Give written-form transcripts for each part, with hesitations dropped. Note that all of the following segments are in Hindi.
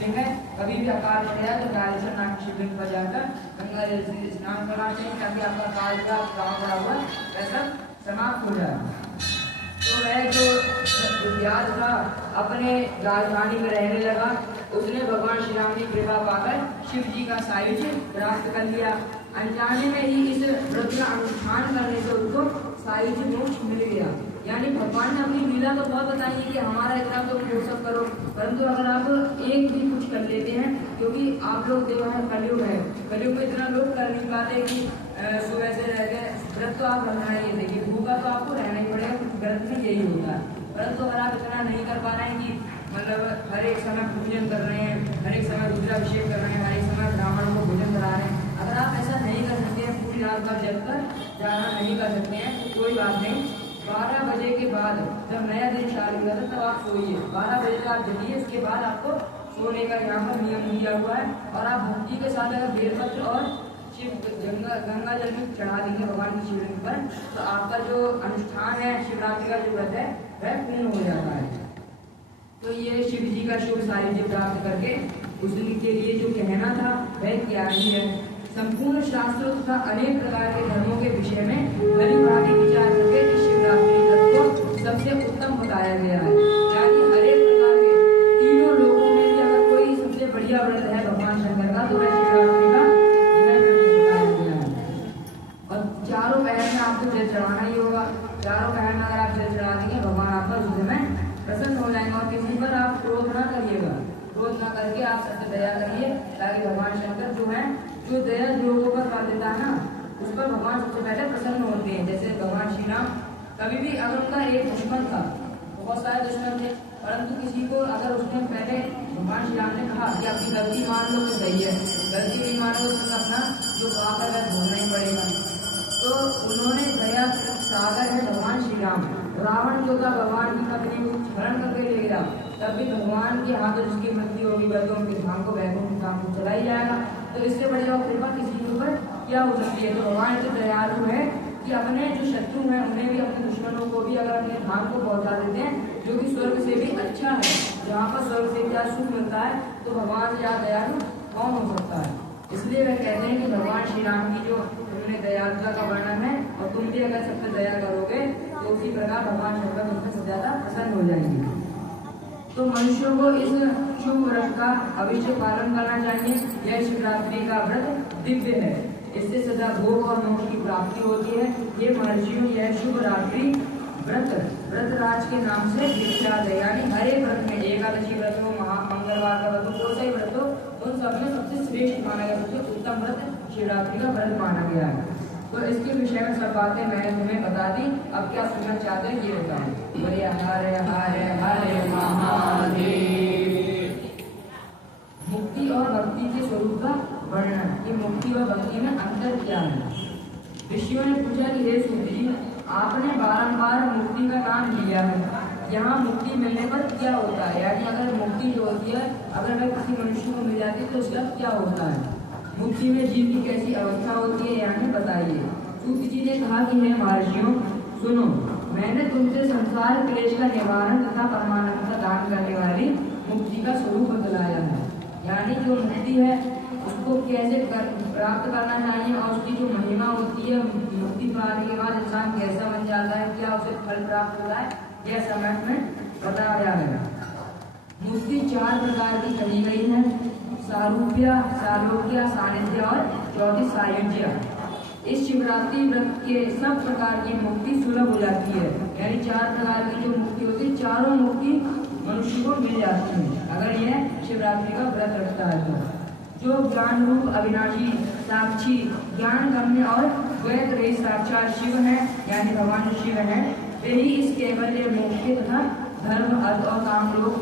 शिवलिंग है। कभी भी अकाल पड़ जाए तो कालेश्वर नाम के शिवलिंग पर जाकर गंगा जल से स्नान करना चाहिए, ताकि आपका काल का काम पड़ा हुआ वैसा समाप्त हो जाए। तो वह जो व्यास था अपने राजधानी में रहने लगा, उसने भगवान श्री राम की कृपा पाकर शिव जी का सायुज्य प्राप्त कर लिया। अनजाने में ही इस व्रत का अनुष्ठान करने से उसको सायुज्य मोक्ष मिल गया। यानी भगवान ने अपनी लीला तो बहुत बताई है कि हमारा इतना तो वो सब करो, परंतु अगर आप एक भी कुछ कर लेते हैं, क्योंकि आप लोग देखो है कलयुग है, कलयुग में इतना लोग कर नहीं पाते कि सुबह से रह गए व्रत तो आप रहना ही देखिए, भूखा तो आपको रहना ही पड़ेगा, व्रत में यही होता है। परंतु अगर आप इतना नहीं कर पा रहे हैं कि मतलब हर एक समय पूजन कर रहे हैं, हर एक समय रुद्राभिषेक कर रहे हैं, हर एक समय ब्राह्मण को भोजन करा रहे हैं, अगर आप ऐसा नहीं कर सकते हैं, पूरी रात भर जग कर जाना नहीं कर सकते हैं, तो कोई बात नहीं। 12 बजे के बाद जब नया दिन चालू हुआ था तब आप सोइए, 12 बजे आप जगिए, उसके बाद आपको सोने का यहाँ पर नियम दिया हुआ है। और आप भक्ति के साथ अगर बेलपत्र और गंगा जल में चढ़ा देंगे भगवान की शिवलिंग पर, तो आपका जो अनुष्ठान है शिवरात्रि का जो व्रत है वह पूर्ण हो जाता है। तो ये शिव जी का शुभ सायुज्य प्राप्त करके उसके लिए जो कहना था वह क्या ही है। संपूर्ण शास्त्रों तथा अनेक प्रकार के धर्मों के विषय में बड़ी भारी विचार करके इस शिवरात्रि व्रत को सबसे उत्तम बताया गया है। यानी हर एक प्रकार के तीनों लोगों में भी अगर कोई सबसे बढ़िया व्रत है भगवान शंकर का, तो वह शिवरात्रि का बताया गया है। और चारों पहर में आपको जल चढ़ाना ही होगा। चारों पहर में अगर आप जल चढ़ा देंगे, भगवान आपका उस समय प्रसन्न हो जाएंगे। और किसी पर आप क्रोध ना करिएगा, क्रोध ना करके आप सत्य दया करिए, ताकि भगवान शंकर जो है, जो दया लोगों पर कर देता है ना, उस पर भगवान सबसे पहले प्रसन्न होते हैं। जैसे भगवान श्री राम कभी भी अगर उनका एक दुश्मन था, बहुत सारे दुश्मन थे, परंतु किसी को अगर उसने पहले भगवान श्री राम ने कहा कि अपनी गलती मान लो तो सही है, गलती नहीं मानो तो अपना जो पाप है वह भोगना ही पड़ेगा। तो उन्होंने दया सागर है भगवान श्री राम। रावण जो था भगवान की पत्नी को हरण करके ले गया, तब भी भगवान के हाथों जिसकी मृत्यु होगी वह तो उनके धाम को वैकुंठ धाम को चला ही जाएगा। तो इससे बड़ी और कृपा किसी के ऊपर क्या हो सकती है। तो भगवान तो दयालु है कि अपने जो शत्रु हैं उन्हें भी, अपने दुश्मनों को भी अगर अपने धाम को पहुंचा देते हैं, जो कि स्वर्ग से भी अच्छा है, जहाँ पर स्वर्ग से क्या सुख मिलता है, तो भगवान से ज्यादा दयालु कौन हो सकता है। इसलिए वह कहते हैं कि भगवान श्री राम की जो उन्होंने दयालुता का वर्णन है, और तुम भी अगर सबसे दया करोगे तो उसी प्रकार भगवान शंकर तुमसे सबसे ज्यादा प्रसन्न हो जाएंगे। तो मनुष्यों को इस शुभ व्रत का अवश्य पालन करना चाहिए। यह शिवरात्रि का व्रत दिव्य है, इससे सदा भोग और मोक्ष की प्राप्ति होती है। ये महर्षियों यह शुभ रात्रि व्रत व्रतराज के नाम से विख्यात है। यानी हर एक व्रत में, एकादशी व्रत हो, मंगलवार का व्रत हो, कोई सा ही व्रत हो, उन सब में सबसे श्रेष्ठ माना गया, सबसे उत्तम व्रत शिवरात्रि का व्रत माना गया है। तो इसके विषय में सब बातें मैंने तुम्हें बता दी। अब क्या सुनना चाहते हैं ये बताओ। बोलिए हरे हरे हरे महादेव। मुक्ति और भक्ति के स्वरूप का वर्णन, कि मुक्ति और भक्ति में अंतर क्या है। ऋषियों ने पूछा कि हे सूत जी, आपने बारंबार मुक्ति का नाम लिया है, यहाँ मुक्ति मिलने पर क्या होता है। यानी अगर मुक्ति जो होती है, अगर वह किसी मनुष्य को मिल जाती है तो उसका क्या होता है, मुक्ति में जीव की कैसी अवस्था होती है, यानी बताइए। सूत जी ने कहा कि हे महर्षियों सुनो, मैंने तुमसे संसार क्लेश का निवारण तथा परमानंद का दान करने वाली मुक्ति का स्वरूप बतलाया है। यानी जो मुक्ति है उसको कैसे प्राप्त करना चाहिए, और उसकी जो महिमा होती है, मुक्ति पाने के बाद इंसान कैसा बन जाता है, क्या उसे फल प्राप्त होता है, यह समय में बताया है। मुक्ति 4 प्रकार की कही गई है, सारूप्य, सालोक्य, सानिध्य और चौथी सायुज्य। इस शिवरात्रि व्रत के सब प्रकार की मुक्ति सुलभ हो जाती है। यानी 4 प्रकार की जो मुक्ति होती है, चारों मुक्ति मनुष्य को मिल जाती है अगर यह शिवरात्रि का व्रत रखता है। तो जो ज्ञान रूप अविनाशी साक्षी ज्ञान गम्य और द्वैत रहित साक्षात शिव है, यानी भगवान शिव है, वे ही इस कैवल्य मोक्ष तथा धर्म अर्थ और काम लोक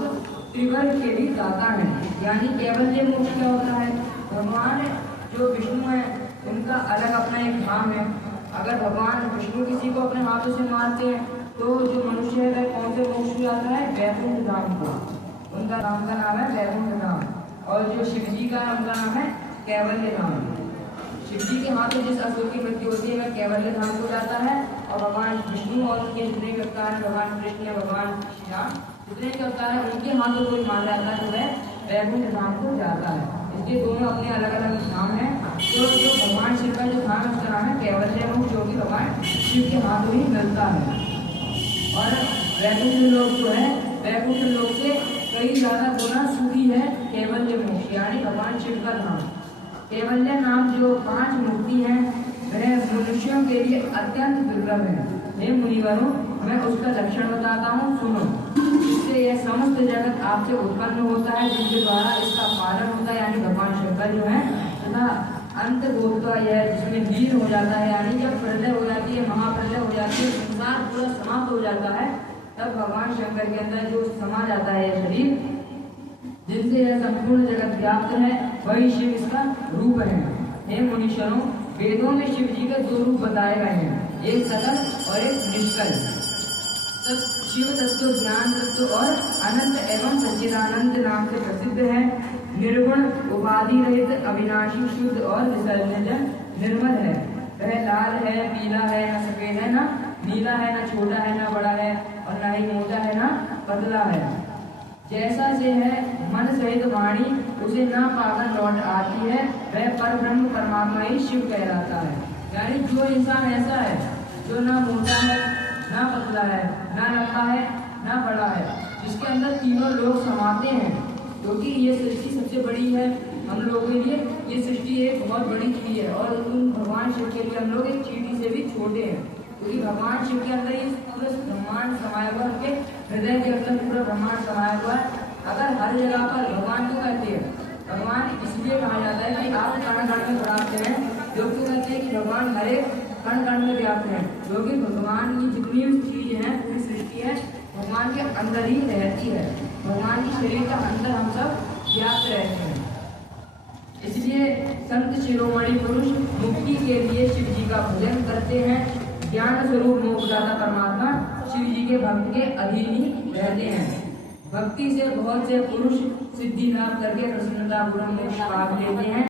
त्रिवर्ग के भी दाता है। यानी कैवल्य मोक्ष क्या होता है, भगवान जो विष्णु है उनका अलग अपना एक धाम है। अगर भगवान विष्णु किसी को अपने हाथों से मारते हैं तो जो मनुष्य है वह कौन से मोक्ष में जाता है, वैकुंठ धाम को, उनका नाम का नाम है वैकुंठ धाम। और जो शिव जी का उनका नाम है कैवल्य धाम। शिव जी के हाथों जिस असुर की मृत्यु होती है वह कैवल्य धाम को जाता है, और भगवान विष्णु और उनके जितने अवतार है, भगवान कृष्ण, भगवान श्री राम, जितने अवतार है उनके हाथों कोई मार जाता है तो वह वैकुंठ धाम को जाता है। इसके दोनों अपने अलग अलग धाम हैं। तो जो भगवान शिव का जो धाम है उसका नाम है कैवल्य मुख, जो कि भगवान शिव के हाथों ही मिलता है। और वैकुंठ लोक जो है, वैकुंठ लोक से कई ज्यादा गुना सुखी है कैवल्य मोक्ष, यानी भगवान शिव का धाम। कैवल्य नाम जो 5 मुक्ति है वह मनुष्यों के लिए अत्यंत दुर्लभ है। हे मुनिवरों, मैं उसका लक्षण बताता हूँ, सुनो। इससे यह समस्त जगत आपसे उत्पन्न होता है, जिनके द्वारा इसका पालन होता है, यानी भगवान शंकर जो है, तथा अंत होता है जिसमें लीन हो जाता है, यानी जब प्रलय हो जाती है, महाप्रलय हो जाती है, संसार पूरा समाप्त हो जाता है, तब भगवान शंकर के अंदर जो समा जाता है यह शरीर, जिनसे यह संपूर्ण जगत व्याप्त है, वही शिव इसका रूप है। हे मुनीश्वरों, वेदों में शिव जी के 2 रूप बताए गए हैं, एक सकल और एक निष्कल। शिव तत्व ज्ञान तत्व और अनंत एवं सच्चिदानंद नाम से प्रसिद्ध है। निर्गुण, उपाधि रहित, अविनाशी, शुद्ध और विसर्जन निर्मल है। वह लाल है, पीला है, न सफेद है, न नीला है, न छोटा है, न बड़ा है, और न ही मोटा है, न पतला है। जैसा से है मन सहित वाणी, उसे न पाकर लौट आती है, वह परब्रह्म परमात्मा ही शिव कहलाता है। यानी जो इंसान ऐसा है जो ना मोटा है, ना पतला है, ना लंबा है, ना बड़ा है, जिसके अंदर तीनों लोग समाते हैं, क्योंकि ये सृष्टि सबसे बड़ी है हम लोगों के लिए। ये सृष्टि एक बहुत बड़ी चीज है, और उन भगवान शिव के लिए हम लोग एक चींटी से भी छोटे हैं, क्योंकि भगवान शिव के अंदर ये पूरा ब्रह्मांड समाया हुआ, उनके हृदय के अंदर पूरा ब्रह्मांड समाया हुआ है। अगर हर जगह पर भगवान क्यों कहते हैं, भगवान इसलिए कहा जाता है कि आप कण कण में व्याप्त हैं, जो क्यों कहते हैं कि भगवान हर एक कण कण में व्याप्त है, क्योंकि भगवान की जितनी भी चीज है, पूरी सृष्टि है, भगवान के अंदर ही रहती है। भगवान की शरीर के अंदर हम सब व्याप्त रहते हैं। इसलिए संत शिरोमणि पुरुष मुक्ति के लिए शिव जी का भजन करते हैं। ज्ञान स्वरूप मोक्षदाता परमात्मा शिव जी के भक्त के अधीन ही रहते हैं। भक्ति से बहुत से पुरुष सिद्धि लाभ करके प्रसन्नता पूर्ण मोक्ष पाप लेते हैं।